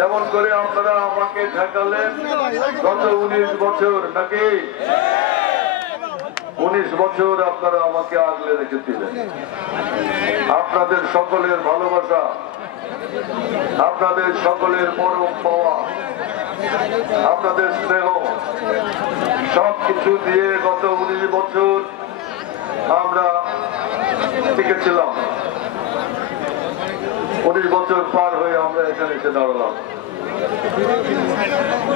যেমন করে আপনারা আমাকে ঠেকালেন গত 19 বছর, নাকি 19 বছর আপনারা আমাকে আগলে রেখেছিলেন। আপনাদের সকলের ভালোবাসা, আপনাদের সকলের পরম পাওয়া, আপনাদের স্নেহ সবকিছু দিয়ে গত 19 বছর আমরা টিকেছিলাম। 19 বছর পার হয়ে আমরা এখানে এসে দাঁড়ালাম।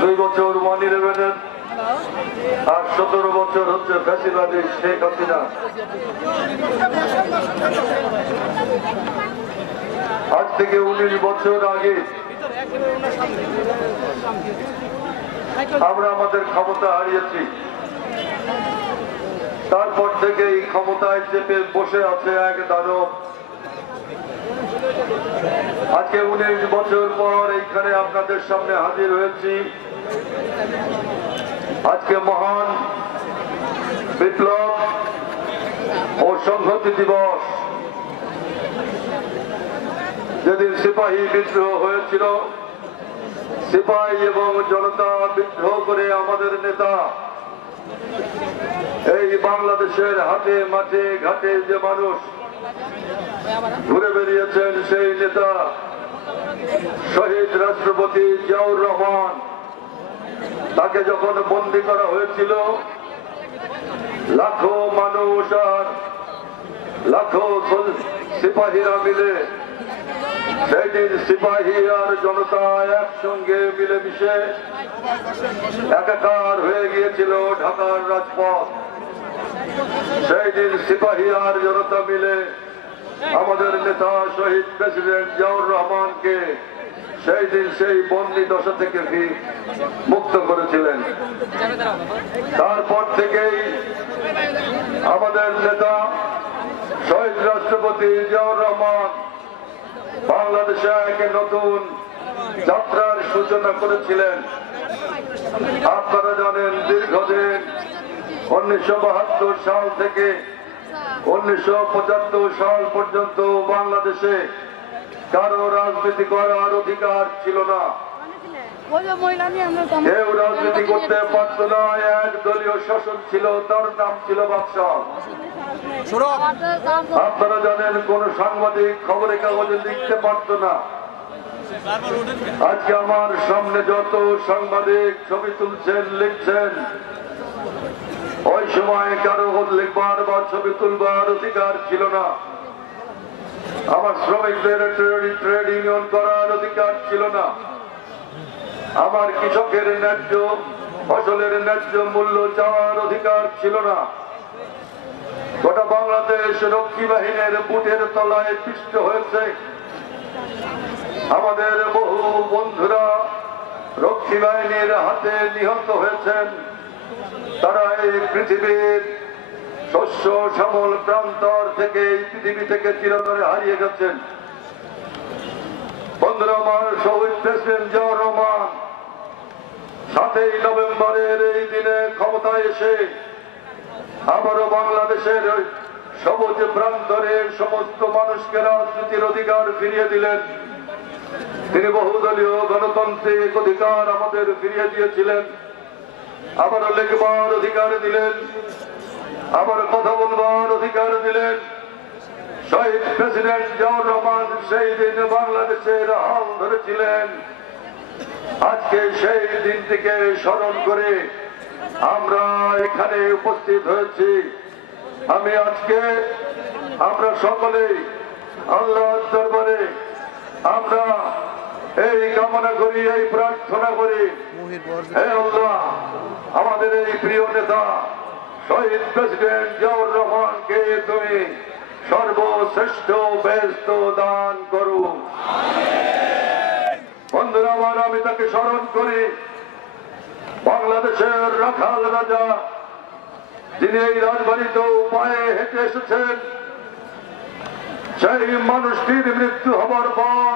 2 বছর 1/11 আর 17 বছর হচ্ছে ফ্যাসিবাদী শেখ হাসিনা। আজ থেকে 19 বছর আগে আমরা আমাদের ক্ষমতা হারিয়েছি। তারপর থেকে এই ক্ষমতায় চেপে বসে আছে এক দানব। আজকে 19 বছর পর এইখানে আপনাদের সামনে হাজির হয়েছি। আজকে মহান বিপ্লব ও সংহতি দিবস। যেদিন সিপাহী বিদ্রোহ হয়েছিল, সিপাহী এবং জনতা বিদ্রোহ করে আমাদের নেতা এই বাংলাদেশের হাটে মাঠে ঘাটে যে মানুষ ঘুরে বেরিয়েছেন, সেই নেতা শহীদ রাষ্ট্রপতি জিয়াউর রহমান, তাকে যখন বন্দী করা হয়েছিল, লাখো মানুষ আর লাখো সিপাহীরা মিলে সেই দিন সিপাহী আর জনতা একসঙ্গে মিলেমিশে একাকার হয়ে গিয়েছিল ঢাকার রাজপথ। সেই দিন সিপাহী আর জনতা মিলে আমাদের নেতা শহীদ প্রেসিডেন্ট জিয়াউর রহমানকে সেই দিন সেই বন্দী দশা থেকে মুক্ত করেছিলেন। তারপর থেকেই আমাদের নেতা শহীদ রাষ্ট্রপতি জিয়াউর রহমান বাংলাদেশে এক নতুন যাত্রার সূচনা করেছিলেন। আপনারা জানেন, দীর্ঘদিন 1972 সাল থেকে 1975 সাল পর্যন্ত বাংলাদেশে কারো রাজনীতি করার অধিকার ছিল না। কেউ রাজনীতি করতে পারত না। এক দলীয় শাসন ছিল, তার নাম ছিল বাদশাহ। আপনারা জানেন, কোন সাংবাদিক খবরের কাগজে লিখতে পারত না। আজকে আমার সামনে যত সাংবাদিক ছবি তুলছেন, লিখছেন, ওই সময় কারো লিখবার বা ছবি তুলবার অধিকার ছিল না। আমার শ্রমিকদের ট্রেড ইউনিয়ন করার অধিকার ছিল না। আমার কৃষকের ন্যায্য ফসলের ন্যায্য মূল্য চাওয়ার অধিকার ছিল না। গোটা বাংলাদেশ রক্ষী বাহিনীর বুটের তলায় পিষ্ট হয়েছে। আমাদের বহু বন্ধুরা রক্ষী বাহিনীর হাতে নিহত হয়েছেন। তারা এই পৃথিবীর শস্য শ্যামল প্রান্তর থেকে, এই পৃথিবী থেকে চিরতরে হারিয়ে গেছেন। বন্ধুরা আমার, শহীদ প্রেসিডেন্ট জিয়াউর রহমান 7ই নভেম্বরের এই দিনে ক্ষমতায় এসে আবারও বাংলাদেশের সবুজ প্রান্তরের সমস্ত মানুষকে রাজনীতির অধিকার ফিরিয়ে দিলেন। তিনি বহুদলীয় গণতান্ত্রিক অধিকার আমাদের ফিরিয়ে দিয়েছিলেন। আবারও লিখবার অধিকার দিলেন, আবার কথা বলবার অধিকার দিলেন। শহীদ প্রেসিডেন্ট জিয়াউর রহমান সেই দিন বাংলাদেশের হাল ধরেছিলেন। আজকে সেই দিনটিকে স্মরণ করে আমরা এখানে উপস্থিত হয়েছি। আমি আজকে আমরা সকলেই আল্লাহর দরবারে আমরা এই কামনা করি, এই প্রার্থনা করি, হে আল্লাহ, আমাদের এই প্রিয় নেতা শহীদ প্রেসিডেন্ট জিয়াউর রহমানকে তুমি সর্বশ্রেষ্ঠ বেহেশত দান করো। বন্ধুরা আমার, আমি তাকে স্মরণ করি, বাংলাদেশের রাখাল রাজা, যিনি এই রাজবাড়িতে পায়ে হেঁটে এসেছেন। সেই মানুষটির মৃত্যু হবার পর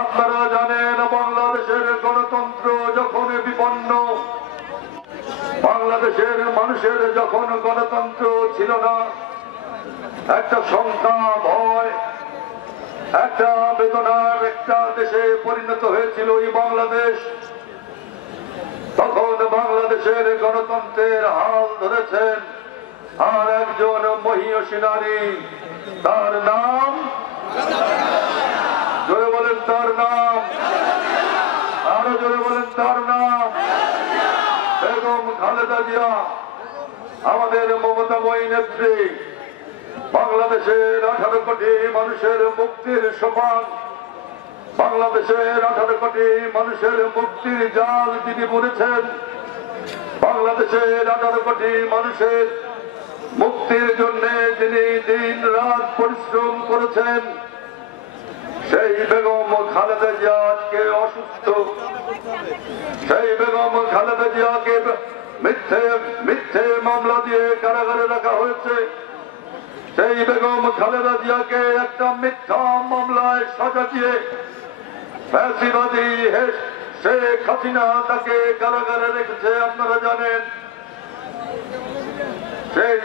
আপনারা জানেন, বাংলাদেশের গণতন্ত্র যখন বিপন্ন, বাংলাদেশের মানুষের যখন গণতন্ত্র ছিল না, একটা শঙ্কা ভয় একটা বেদনার একটা দেশে পরিণত হয়েছিল এই বাংলাদেশ। তখন বাংলাদেশের গণতন্ত্রের হাল ধরেছেন আর একজন মহিয়সী নারী, তার নাম, জোরে বলেন তার নাম, আরো জোরে বলেন তার নাম, বেগম খালেদা জিয়া। আমাদের মমতাময়ী নেত্রী বাংলাদেশের 18 কোটি মানুষের মুক্তির সোপান, বাংলাদেশের 18 কোটি মানুষের মুক্তির জাল যিনি বুনেছেন, বাংলাদেশের 18 কোটি মানুষের মুক্তির জন্য যিনি দিন রাত পরিশ্রম করেছেন, সেই বেগম খালেদা জিয়া আজকে অসুস্থ। সেই বেগম খালেদা জিয়াকে মিথ্যে মিথ্যে মামলা দিয়ে কারাগারে রাখা হয়েছে। সেই বেগম খালেদা জিয়াকে একটা মিথ্যা মামলায় সাজা দিয়ে ফ্যাসিবাদী শেখ হাসিনা তাকে কারাগারে রেখেছে। আপনারা জানেন সেই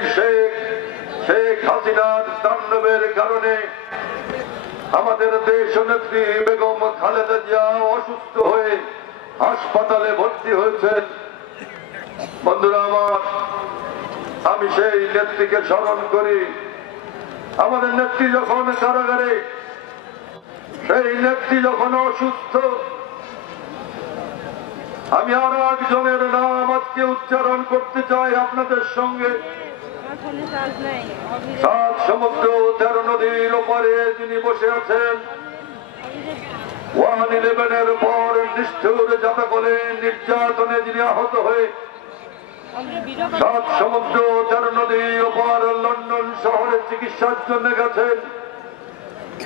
শেখ হাসিনার তাণ্ডবের কারণে আমাদের দেশ নেত্রী বেগম খালেদা জিয়া অসুস্থ হয়ে হাসপাতালে ভর্তি হয়েছেন। বন্ধুরা আমার, আমি সেই নেত্রীকে স্মরণ করি। আমাদের নেত্রী যখন কারাগারে, সেই নেত্রী যখন অসুস্থ, আমি আরো একজনের নাম আজকে উচ্চারণ করতে চাই আপনাদের সঙ্গে। 7 সমুদ্র 13 নদীর ওপারে যিনি বসে আছেন, 1/11 পর নিষ্ঠুর জাতাকলে নির্যাতনে যিনি আহত হয়ে 7 সমুদ্র 13 নদীর ওপার লন্ডন শহরে চিকিৎসার জন্য গেছেন।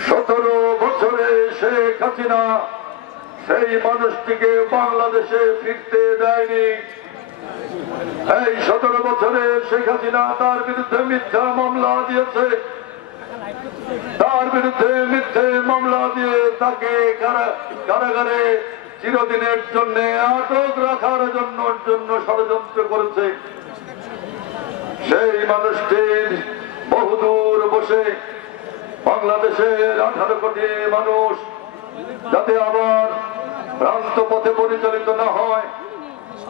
17 বছরে শেখ হাসিনা সেই মানুষটিকে বাংলাদেশে ফিরতে দেয়নি। এই 17 বছরে শেখ হাসিনা তার বিরুদ্ধে মিথ্যা মামলা দিয়েছে, তার বিরুদ্ধে মিথ্যে মামলা দিয়ে তাকে কারাগারে চিরদিনের জন্য আটক রাখার জন্য ষড়যন্ত্র করেছে। সেই মানুষটির বহুদূর বসে বাংলাদেশের 18 কোটি মানুষ যাতে আবার ভ্রান্ত পথে পরিচালিত না হয়,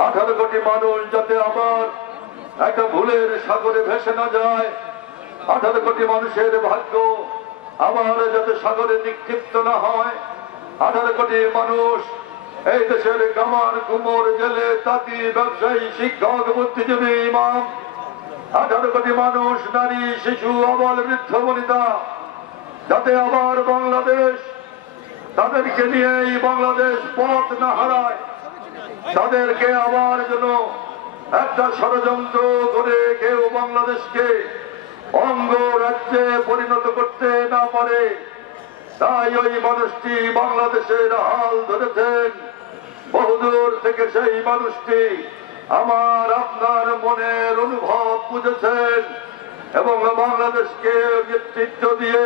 18 কোটি মানুষ যাতে আবার একটা ভুলের সাগরে ভেসে না যায়, 18 কোটি মানুষের ভাগ্য আবার যাতে সাগরে নিক্ষিপ্ত না হয়, 18 কোটি মানুষ এই দেশের কামার কুমোর জেলে তাঁতি ব্যবসায়ী শিক্ষক বুদ্ধিজীবী ইমাম, 18 কোটি মানুষ নারী শিশু আবাল বৃদ্ধ বনিতা যাতে আবার বাংলাদেশ তাদেরকে নিয়ে এই বাংলাদেশ পথ না হারায়, তাদেরকে আবার যেন একটা ষড়যন্ত্র করে কেউ বাংলাদেশকে অঙ্গ রাজ্যে পরিণত করতে না পারে, তাই ওই মানুষটি বাংলাদেশের হাল ধরেছেন। বহুদূর থেকে সেই মানুষটি আমার আপনার মনের অনুভব বুঝেছেন এবং বাংলাদেশকে নেতৃত্ব দিয়ে,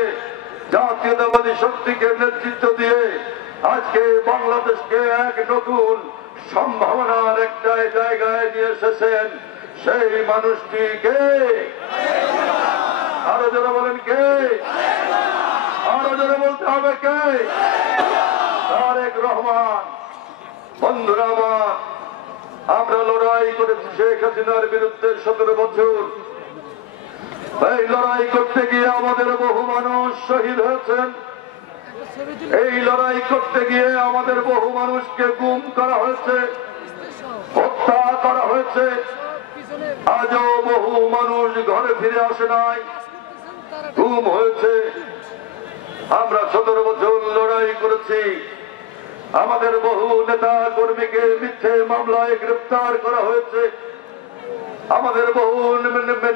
জাতীয়তাবাদী শক্তিকে নেতৃত্ব দিয়ে আজকে বাংলাদেশকে এক নতুন সম্ভাবনার একটা জায়গায় নিয়ে এসেছেন। সেই মানুষটিকে আরো যারা বলেন কে, আরো যারা বলতে হবে কে, তারেক রহমান। বন্ধুরা আমার, আমরা লড়াই করেছি শেখ হাসিনার বিরুদ্ধে 17 বছর। এই লড়াই করতে গিয়ে আমাদের বহু মানুষ শহীদ হয়েছেন। এই লড়াই করতে গিয়ে আমাদের বহু মানুষকে গুম করা হয়েছে, হত্যা করা হয়েছে। আজও বহু মানুষ ঘরে ফিরে আসে নাই, গুম হয়েছে। আমরা 17 বছর লড়াই করেছি। আমাদের বহু নেতা কর্মীকে মিথ্যে মামলায় গ্রেফতার করা হয়েছে। আমাদের বহু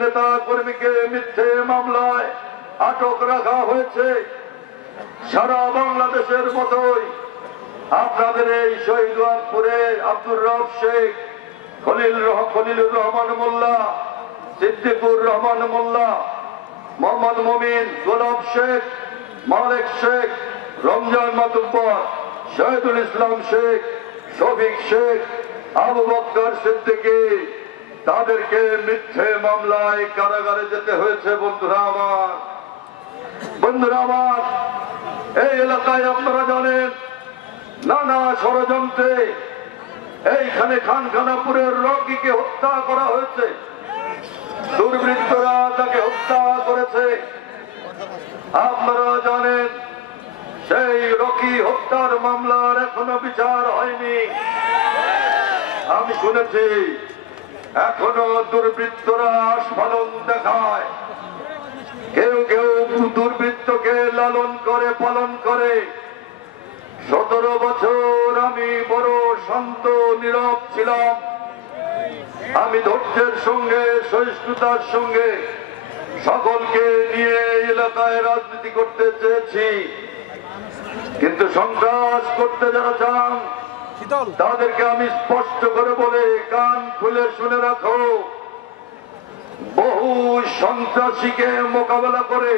নেতা কর্মীকে মিথ্যে মামলায় আটক রাখা হয়েছে। সারা বাংলাদেশের মতোই আপনাদের এই শহীদপুরে আব্দুর রব শেখ, খলিলুর রহমান মোল্লা, সিদ্দিকুর রহমান মোল্লা, মোহাম্মদ মমিন, গোলাপ শেখ, মালেক শেখ, রমজান মাতুব্বর, শহীদুল ইসলাম শেখ, শফিক শেখ, আবু বকর সিদ্দিকী, তাদেরকে মিথ্যে মামলায় কারাগারে যেতে হয়েছে। বন্ধুরা আমার, এই এলাকায় আপনারা জানেন নানা ষড়যন্ত্রে এইখানে খানখানাপুরের রকিকে হত্যা করা হয়েছে, দুর্বৃত্তরা তাকে হত্যা করেছে। আপনারা জানেন সেই রকি হত্যার মামলার এখনো বিচার হয়নি। আমি শুনেছি এখনো দুর্বৃত্তরা আস্ফালন দেখায়, কেউ কেউ দুর্বৃত্তকে লালন করে পালন করে। 17 বছর আমি বড় শান্ত নীরব ছিলাম। আমি ধৈর্যের সঙ্গে সহিষ্ণুতার সঙ্গে সকলকে নিয়ে এলাকায় রাজনীতি করতে চেয়েছি, কিন্তু সন্ত্রাস করতে যারা চান তাদেরকে আমি স্পষ্ট করে বলে কান খুলে শুনে রাখো, বহু সন্ত্রাসীকে মোকাবেলা করে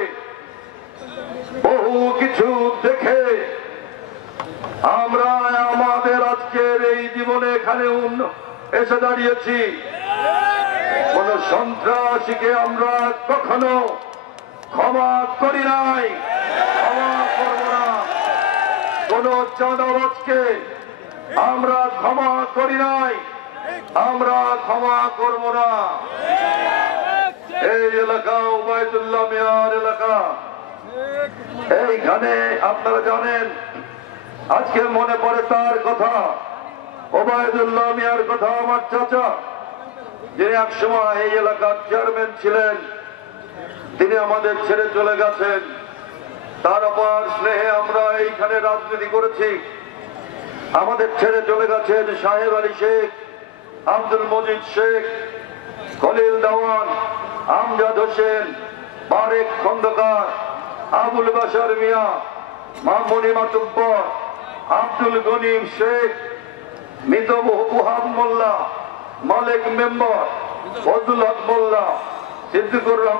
বহু কিছু দেখে আমরা আমাদের আজকের এই জীবনে এখানে এসে দাঁড়িয়েছি। কোন সন্ত্রাসীকে আমরা কখনো ক্ষমা করি নাই, ক্ষমা করব না। কোন চাঁদাবাজকে আমরা ক্ষমা করি নাই, আমরা ক্ষমা করব না। এই এলাকা ওবায়দুল্লাহ মিয়ার এলাকা। এইখানে আপনারা জানেন আজকে মনে পড়ে তার কথা, ওবায়দুল্লাহ মিয়ার কথা। আমার চাচা যিনি একসময় এই এলাকার চেয়ারম্যান ছিলেন, তিনি আমাদের ছেড়ে চলে গেছেন। তার অপার স্নেহে আমরা এইখানে রাজনীতি করেছি। আমাদের ছেড়ে চলে গেছেন সাহেব আলী শেখ, আব্দুল মজিদ শেখ, খলিল দেওয়ান, আমজাদ হোসেন, বারেক খন্দকার, আবুল বাশার মিয়া, মামুনি মাতুব্বর, আব্দুল গনিম শেখ, মৃত ওহাব মোল্লা, মালিক মেম্বার, ফজলুল হক মোল্লা, সিদ্দিকুর রহমান।